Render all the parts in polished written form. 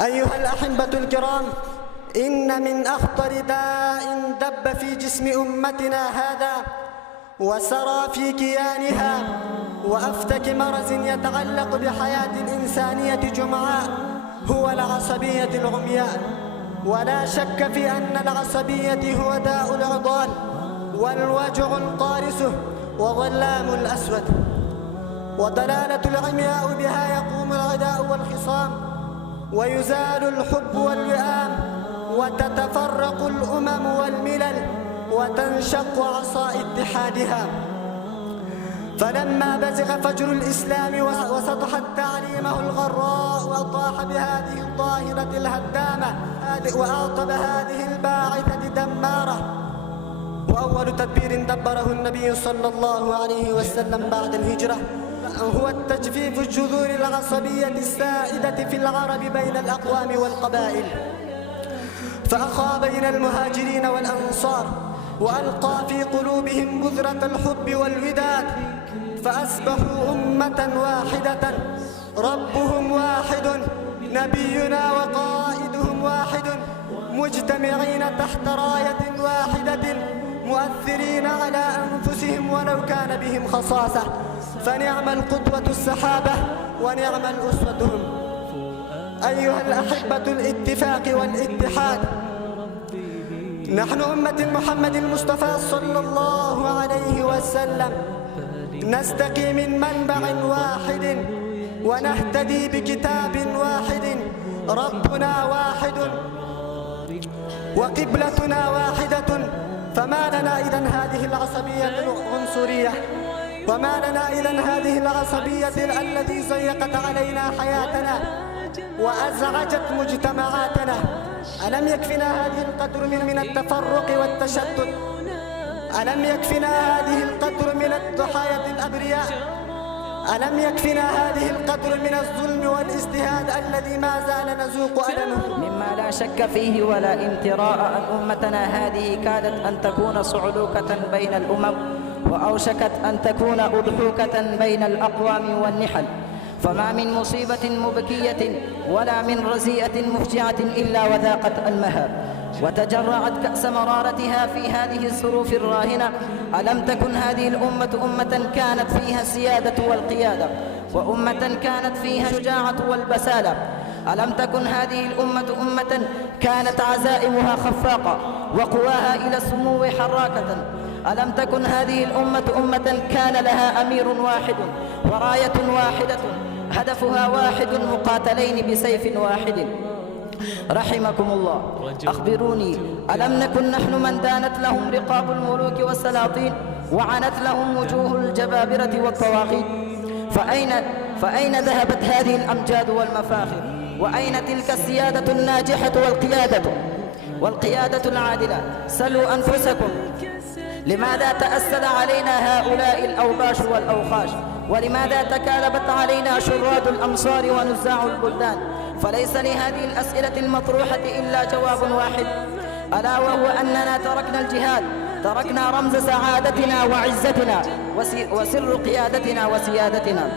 أيها الأحبة الكرام، إن من أخطر داء دب في جسم أمتنا هذا وسرى في كيانها وأفتك مرض يتعلق بحياة الإنسانية جمعاء هو العصبية العمياء. ولا شك في أن العصبية هو داء العضال والوجع القارس وظلام الأسود، ودلالة العمياء بها يقوم العداء والخصام ويزال الحب والوئام وتتفرق الأمم والملل وتنشق عصا اتحادها. فلما بزغ فجر الإسلام وسطحت تعليمه الغراء وأطاح بهذه الظاهرة الهدامة وأعطب هذه الباعثة دمارة، وأول تدبير دبره النبي صلى الله عليه وسلم بعد الهجرة هو التجفيف الجذور العصبية السائدة في العرب بين الأقوام والقبائل، فأخى بين المهاجرين والأنصار وألقى في قلوبهم بذرة الحب والوداد، فأصبحوا أمة واحدة، ربهم واحد، نبينا وقائدهم واحد، مجتمعين تحت راية واحدة، مؤثرين على أنفسهم ولو كان بهم خصاصة، فنعم القدوة السحابة ونعم الأسوة هم. أيها الأحبة، الاتفاق والاتحاد، نحن أمة محمد المصطفى صلى الله عليه وسلم نستقي من منبع واحد ونهتدي بكتاب واحد، ربنا واحد وقبلتنا واحدة، فما لنا إذن هذه العصبية العنصرية، وما لنا إذن هذه العصبية التي ضيقت علينا حياتنا وأزعجت مجتمعاتنا. ألم يكفنا هذه القدر من التفرق والتشتت؟ ألم يكفنا هذه القدر من الضحايا الأبرياء؟ ألم يكفنا هذه القدر من الظلم والاجتهاد الذي ما زال نذوق ألمه؟ مما لا شك فيه ولا امتراء أن أمتنا هذه كادت أن تكون صعلوكة بين الأمم، وأوشكت أن تكون أضحوكة بين الأقوام والنحل، فما من مصيبة مبكية ولا من رزيئة مفجعة إلا وذاقت ألمها وتجرعت كأس مرارتها في هذه الظروف الراهنة. ألم تكن هذه الأمة أمة كانت فيها السيادة والقيادة، وأمة كانت فيها الشجاعة والبسالة؟ ألم تكن هذه الأمة أمة كانت عزائمها خفاقة وقواها إلى السمو حراكة؟ ألم تكن هذه الأمة أمة كان لها أمير واحد وراية واحدة هدفها واحد مقاتلين بسيف واحد؟ رحمكم الله، أخبروني، ألم نكن نحن من دانت لهم رقاب الملوك والسلاطين وعنت لهم وجوه الجبابرة والطواغيت؟ فأين ذهبت هذه الأمجاد والمفاخر؟ وأين تلك السيادة الناجحة والقيادة العادلة؟ سلوا أنفسكم، لماذا تأسد علينا هؤلاء الأوباش والأوخاش؟ ولماذا تكالبت علينا شراد الأمصار ونزاع البلدان؟ فليس لهذه الأسئلة المطروحة إلا جواب واحد، ألا وهو أننا تركنا الجهاد، تركنا رمز سعادتنا وعزتنا وسر قيادتنا وسيادتنا،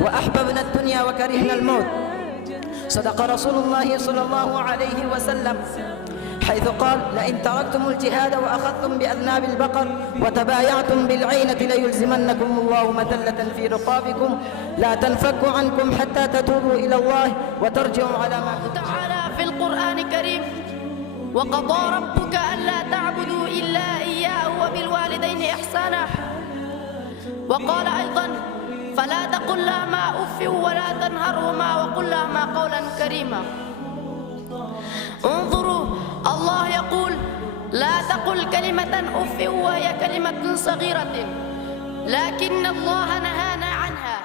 وأحببنا الدنيا وكرهنا الموت. صدق رسول الله صلى الله عليه وسلم حيث قال: لئن تركتم الجهاد وأخذتم بأذناب البقر وتبايعتم بالعينة ليلزمنكم الله مذلة في رقابكم لا تنفك عنكم حتى تتوبوا إلى الله وترجعوا على ما كنتم. تعالى في القرآن الكريم: وقضى ربك ألا تعبدوا إلا إياه وبالوالدين إحسانا. وقال أيضا: فلا تقل لهما أف ولا تنهرهما وقل لهما قولا كريما. انظروا، الله يقول: لا تقل كلمة أف وهي كلمة صغيرة، لكن الله نهانا عنها،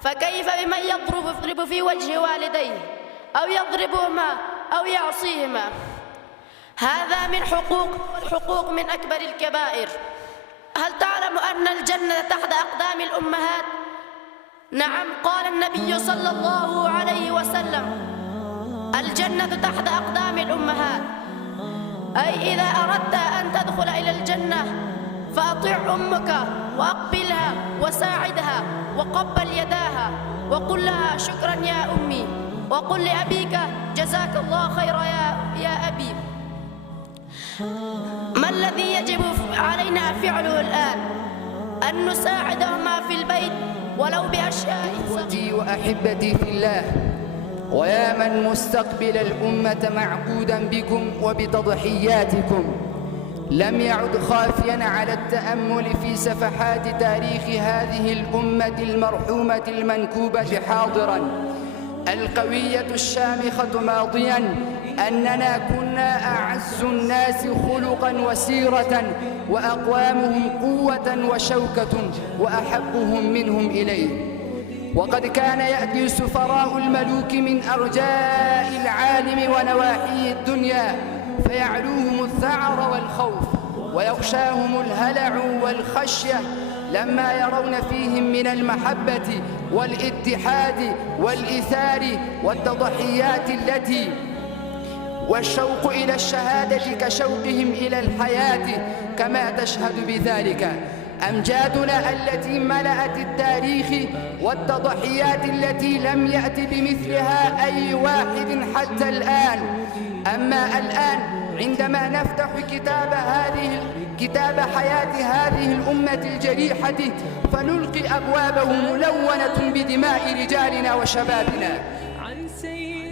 فكيف بمن يضرب في وجه والديه أو يضربهما أو يعصيهما؟ هذا من الحقوق من أكبر الكبائر. هل تعلم أن الجنة تحت أقدام الأمهات؟ نعم، قال النبي صلى الله عليه وسلم: الجنة تحت أقدام الأمهات، أي إذا أردت أن تدخل إلى الجنة فأطع أمك وأقبلها وساعدها وقبل يداها وقل لها: شكرا يا أمي، وقل لأبيك: جزاك الله خيرا يا أبي. ما الذي يجب علينا فعله الآن؟ أن نساعدهما في البيت ولو بأشياء إخوتي وأحبتي في الله، ويا من مستقبل الأمة معقودا بكم وبتضحياتكم، لم يعد خافيا على التأمل في صفحات تاريخ هذه الأمة المرحومة المنكوبة حاضرا، القوية الشامخة ماضيا، أننا كنا أعز الناس خلقا وسيرة، وأقوامهم قوة وشوكة، وأحبهم منهم إليه. وقد كان يأتي سفراء الملوك من أرجاء العالم ونواحي الدنيا، فيعلوهم الذعر والخوف، ويغشاهم الهلع والخشية، لما يرون فيهم من المحبة والاتحاد والإيثار والتضحيات التي والشوق إلى الشهادة كشوقهم إلى الحياة، كما تشهد بذلك أمجادنا التي ملأت التاريخ، والتضحيات التي لم يأت بمثلها أي واحد حتى الآن. أما الآن عندما نفتح كتاب حياة هذه الأمة الجريحة، فنلقي أبوابه ملونة بدماء رجالنا وشبابنا،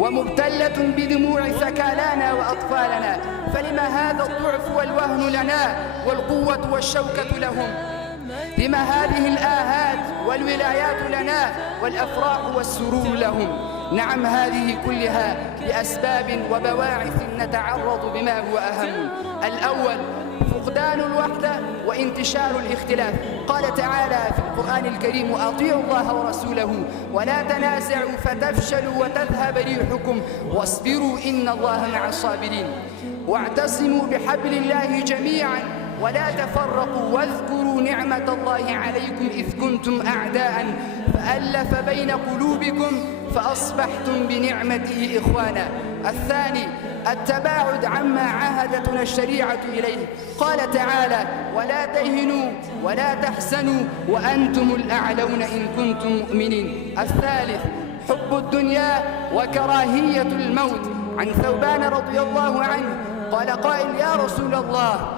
ومبتلة بدموع ثكالانا وأطفالنا، فلما هذا الضعف والوهن لنا والقوة والشوكة لهم؟ لما هذه الآهات والولايات لنا والأفراح والسرور لهم؟ نعم، هذه كلها لأسباب وبواعث نتعرض بما هو أهم. الأول فقدان الوحدة وانتشار الاختلاف. قال تعالى في القرآن الكريم: وأطيعوا الله ورسوله ولا تنازعوا فتفشلوا وتذهب ريحكم واصبروا إن الله مع الصابرين. واعتصموا بحبل الله جميعا ولا تفرقوا واذكروا نعمة الله عليكم إذ كنتم أعداء فألف بين قلوبكم فأصبحتم بنعمته إخوانا. الثاني التباعد عما عاهدتنا الشريعة إليه. قال تعالى: ولا تهنوا ولا تحزنوا وأنتم الأعلون إن كنتم مؤمنين. الثالث حب الدنيا وكراهية الموت. عن ثوبان رضي الله عنه قال قائل: يا رسول الله،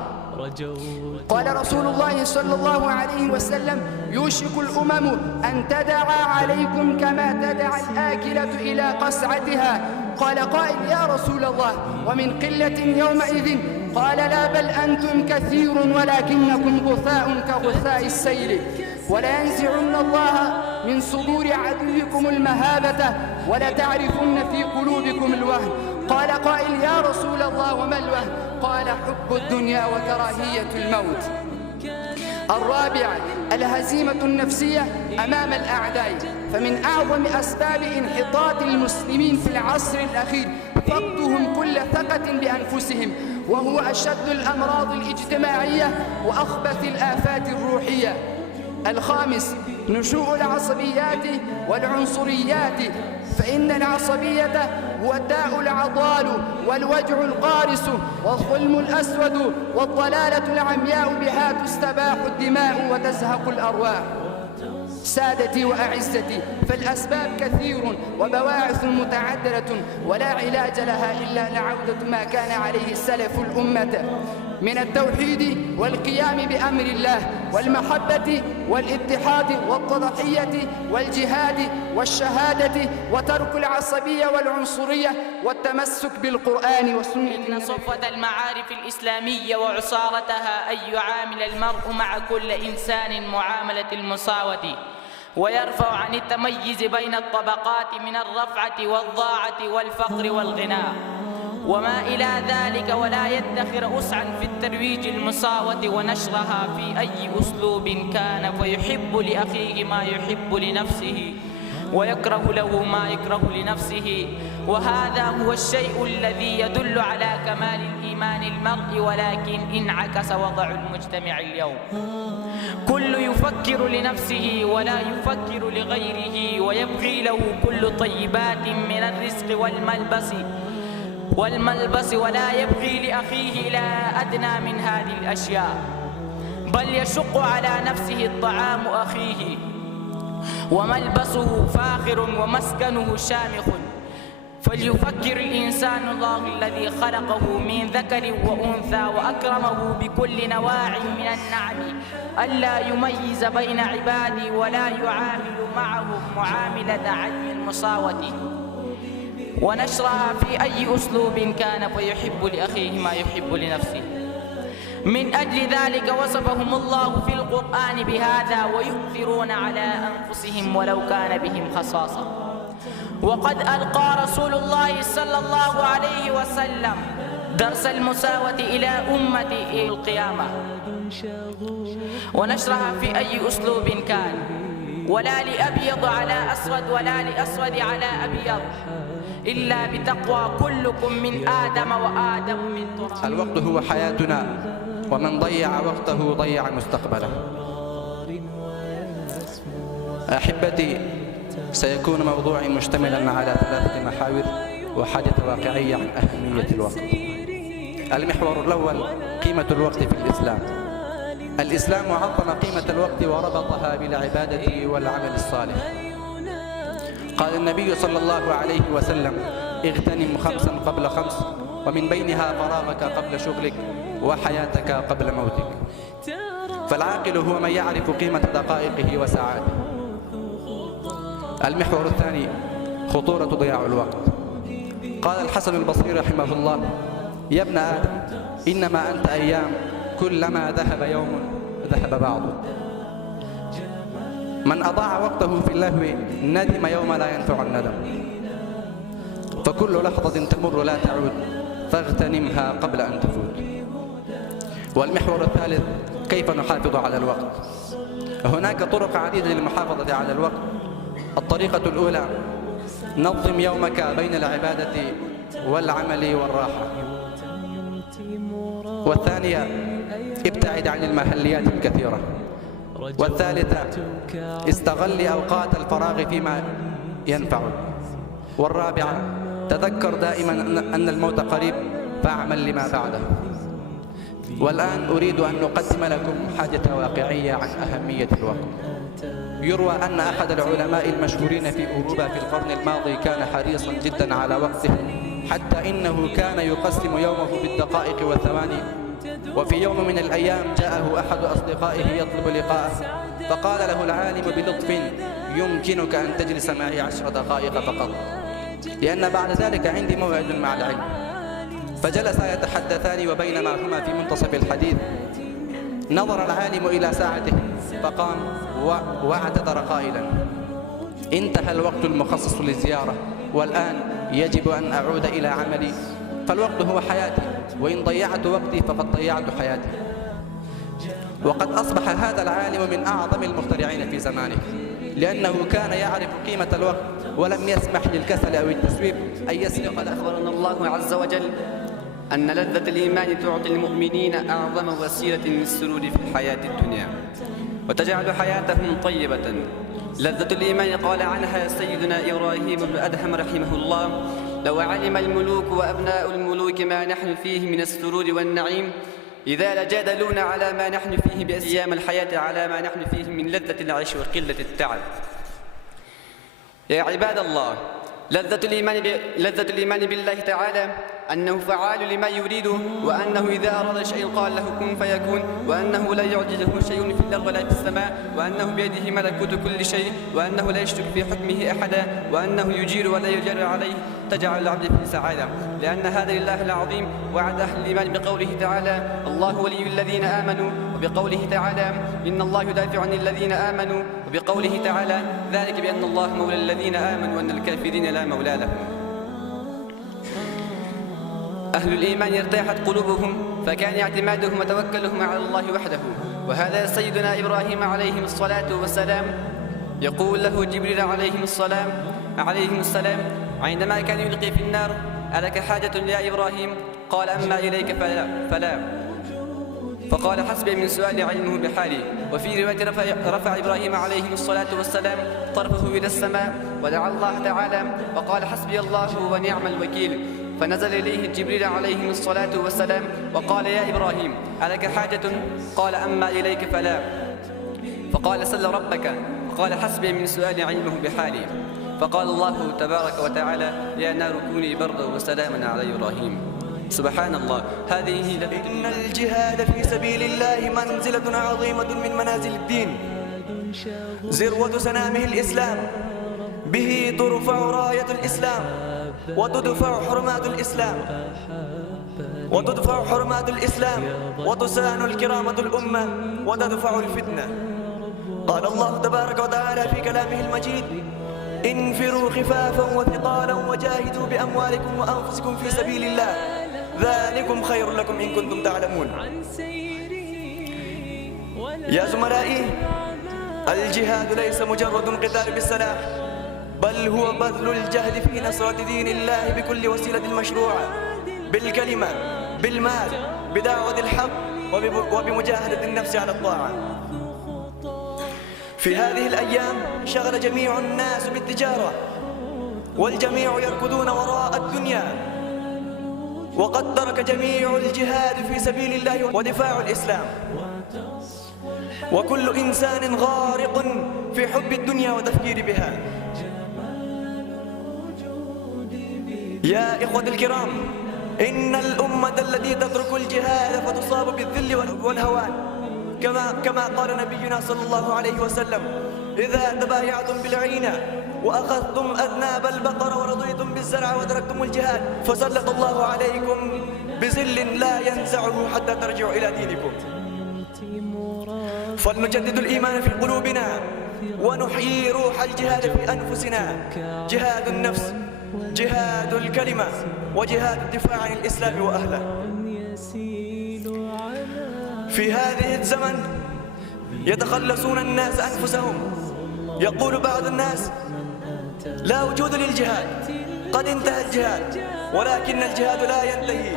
قال رسول الله صلى الله عليه وسلم: يوشك الأمم أن تدعى عليكم كما تدعى الآكلة إلى قصعتها. قال قائل: يا رسول الله، ومن قلة يومئذ؟ قال: لا، بل أنتم كثير ولكنكم غثاء كغثاء السيل. ولينزعن الله من صدور عدوكم المهابة ولتعرفن في قلوبكم الوهن. قال قائل: يا رسول الله، وما الوهن؟ قال: حب الدنيا وكراهية الموت. الرابع الهزيمة النفسية أمام الأعداء. فمن أعظم أسباب انحطاط المسلمين في العصر الأخير فقدهم كل ثقة بأنفسهم، وهو أشد الأمراض الاجتماعية وأخبث الآفات الروحية. الخامس نشوء العصبيات والعنصريات. فإن العصبية هو الداء العضال والوجع القارس والظلم الأسود والضلالة العمياء، بها تستباح الدماء وتزهق الأرواح. سادتي وأعزتي، فالأسباب كثير وبواعث متعددة، ولا علاج لها إلا لعودة ما كان عليه السلف الأمة من التوحيد والقيام بأمر الله والمحبة والاتحاد والتضحية والجهاد والشهادة، وترك العصبية والعنصرية والتمسك بالقرآن والسنة. إن صفوة المعارف الإسلامية وعصارتها أن يعامل المرء مع كل إنسان معاملة المساواة، ويرفع عن التمييز بين الطبقات من الرفعة والضاعة والفقر والغناء وما إلى ذلك، ولا يدخر أسعا في الترويج المساواة ونشرها في أي أسلوب كان، فيحب لأخيه ما يحب لنفسه ويكره له ما يكره لنفسه. وهذا هو الشيء الذي يدل على كمال الإيمان المرء، ولكن انعكس وضع المجتمع اليوم. كل يفكر لنفسه ولا يفكر لغيره، ويبغي له كل طيبات من الرزق والملبس ولا يبغي لأخيه إلى أدنى من هذه الأشياء، بل يشق على نفسه الطعام أخيه وملبسه فاخر ومسكنه شامخ. فليفكر الإنسان الله الذي خلقه من ذكر وأنثى وأكرمه بكل نواع من النعم ألا يميز بين عبادي ولا يعامل معهم معاملة عدم المساواة ونشرها في أي أسلوب كان فيحب لأخيه ما يحب لنفسه. من أجل ذلك وصفهم الله في القرآن بهذا ويؤثرون على أنفسهم ولو كان بهم خصاصة. وقد ألقى رسول الله صلى الله عليه وسلم درس المساواة إلى أمة القيامة ونشرها في أي أسلوب كان، ولا لأبيض على أسود ولا لأسود على أبيض، إلا بتقوى كلكم من آدم وآدم من تراب. الوقت هو حياتنا، ومن ضيع وقته ضيع مستقبله. أحبتي، سيكون موضوعي مشتملا على 3 محاور وحادثة واقعية عن أهمية الوقت. المحور الأول: قيمة الوقت في الإسلام. الإسلام عظم قيمة الوقت وربطها بالعبادة والعمل الصالح. قال النبي صلى الله عليه وسلم: اغتنم 5 قبل 5، ومن بينها فراغك قبل شغلك وحياتك قبل موتك. فالعاقل هو من يعرف قيمة دقائقه وساعاته. المحور الثاني: خطورة ضياع الوقت. قال الحسن البصري رحمه الله: يا ابن آدم، إنما أنت أيام، كلما ذهب يوم ذهب بعضه. من أضاع وقته في اللهو ندم يوم لا ينفع الندم. فكل لحظة تمر لا تعود، فاغتنمها قبل أن تفوت. والمحور الثالث: كيف نحافظ على الوقت؟ هناك طرق عديدة للمحافظة على الوقت. الطريقة الأولى: نظم يومك بين العبادة والعمل والراحة. والثانية: ابتعد عن المهليات الكثيرة. والثالثة: استغل أوقات الفراغ فيما ينفعك. والرابعة: تذكر دائما أن الموت قريب، فاعمل لما بعده. والآن أريد أن أقدم لكم حادثة واقعية عن أهمية الوقت. يروى أن أحد العلماء المشهورين في أوروبا في القرن الماضي كان حريصا جدا على وقته، حتى إنه كان يقسم يومه بالدقائق والثواني. وفي يوم من الأيام جاءه أحد أصدقائه يطلب لقاءه، فقال له العالم بلطف: يمكنك أن تجلس معي 10 دقائق فقط، لأن بعد ذلك عندي موعد مع العلم. فجلسا يتحدثان، وبينما هما في منتصف الحديث نظر العالم إلى ساعته فقام واعتذر قائلا: انتهى الوقت المخصص للزيارة، والآن يجب أن أعود إلى عملي، فالوقت هو حياتي، وإن ضيعت وقتي فقد ضيعت حياتي. وقد أصبح هذا العالم من أعظم المخترعين في زمانه، لأنه كان يعرف قيمة الوقت ولم يسمح للكسل أو التسويف أن يسرق. قد أخبرنا الله عز وجل أن لذة الإيمان تعطي المؤمنين أعظم وسيلة للسرور في الحياة الدنيا وتجعل حياتهم طيبة. لذة الإيمان قال عنها سيدنا إبراهيم بن أدهم رحمه الله: لو علم الملوك وأبناء الملوك ما نحن فيه من السرور والنعيم إذا لجادلونا على ما نحن فيه بأيام الحياة على ما نحن فيه من لذة العيش وقلة التعب. يا عباد الله، لذة الإيمان بالله تعالى أنه فعال لما يريده، وأنه إذا أراد شيء قال له كن فيكون، وأنه لا يعجزه شيء في الأرض ولا في السماء، وأنه بيده ملكوت كل شيء، وأنه لا يشرك في حكمه أحدا، وأنه يجير ولا يجار عليه، تجعل العبد في سعادة. لأن هذا لله العظيم وعد أهل الإيمان بقوله تعالى: الله ولي الذين آمنوا، وبقوله تعالى: إن الله يدافع عن الذين آمنوا، وبقوله تعالى: ذلك بأن الله مولى الذين آمنوا وأن الكافرين لا مولى لهم. أهل الإيمان ارتاحت قلوبهم، فكان اعتمادهم وتوكلهم على الله وحده. وهذا سيدنا إبراهيم عليه الصلاة والسلام يقول له جبريل عليه السلام عندما كان يلقي في النار: ألك حاجة يا إبراهيم؟ قال: أما إليك فلا. فقال: حسبي من سؤال علمه بحالي. وفي رواية رفع إبراهيم عليه الصلاة والسلام طرفه إلى السماء ودعا الله تعالى وقال: حسبي الله ونعم الوكيل. فنزل إليه جبريل عليه الصلاة والسلام وقال: يا إبراهيم، ألك حاجة؟ قال: أما إليك فلا. فقال: سل ربك. فقال: حسبي من سؤال علمه بحالي. فقال الله تبارك وتعالى: يا نار كوني بردا وسلاما على إبراهيم. سبحان الله. هذه إن الجهاد في سبيل الله منزلة عظيمة من منازل الدين، ذروة سنامه الإسلام، به ترفع راية الإسلام وتدفع حرمات الإسلام وتسان الكرامة الأمة وتدفع الفتنة. قال الله تبارك وتعالى في كلامه المجيد: انفروا خفافا وثقالا وجاهدوا بأموالكم وأنفسكم في سبيل الله ذلكم خير لكم إن كنتم تعلمون. يا زملائي، الجهاد ليس مجرد قتال بالسلاح، بل هو بذل الجهد في نصرة دين الله بكل وسيلة مشروعة، بالكلمة، بالمال، بدعوة الحق، وبمجاهدة النفس على الطاعة. في هذه الأيام شغل جميع الناس بالتجارة، والجميع يركضون وراء الدنيا، وقد ترك جميع الجهاد في سبيل الله ودفاع الإسلام، وكل إنسان غارق في حب الدنيا وتفكير بها. يا إخوة الكرام، إن الأمة التي تترك الجهاد فتصاب بالذل والهوان، كما قال نبينا صلى الله عليه وسلم: إذا تبايعتم بالعينة وأخذتم أذناب البقر ورضيتم بالزرع وتركتم الجهاد فسلط الله عليكم بذل لا ينزعه حتى ترجعوا إلى دينكم. فلنجدد الإيمان في قلوبنا ونحيي روح الجهاد في أنفسنا، جهاد النفس، جهاد الكلمة، وجهاد الدفاع عن الإسلام وأهله. في هذه الزمن يتخلصون الناس أنفسهم. يقول بعض الناس: لا وجود للجهاد، قد انتهى الجهاد، ولكن الجهاد لا ينتهي.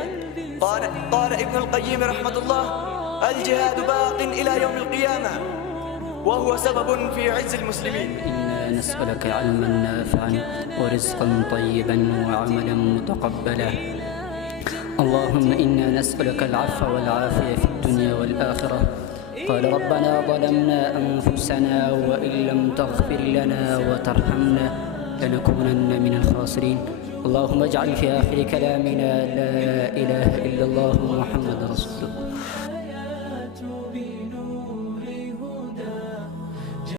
قال ابن القيم رحمة الله: الجهاد باق إلى يوم القيامة، وهو سبب في عز المسلمين. إنا نسألك علما نافعا ورزقا طيبا وعملا متقبلا. اللهم إنا نسألك العفو والعافية في الدنيا والآخرة. قال: ربنا ظلمنا أنفسنا وإن لم تغفر لنا وترحمنا لنكونن من الخاسرين. اللهم اجعل في آخر كلامنا لا إله إلا الله محمد رسول الله.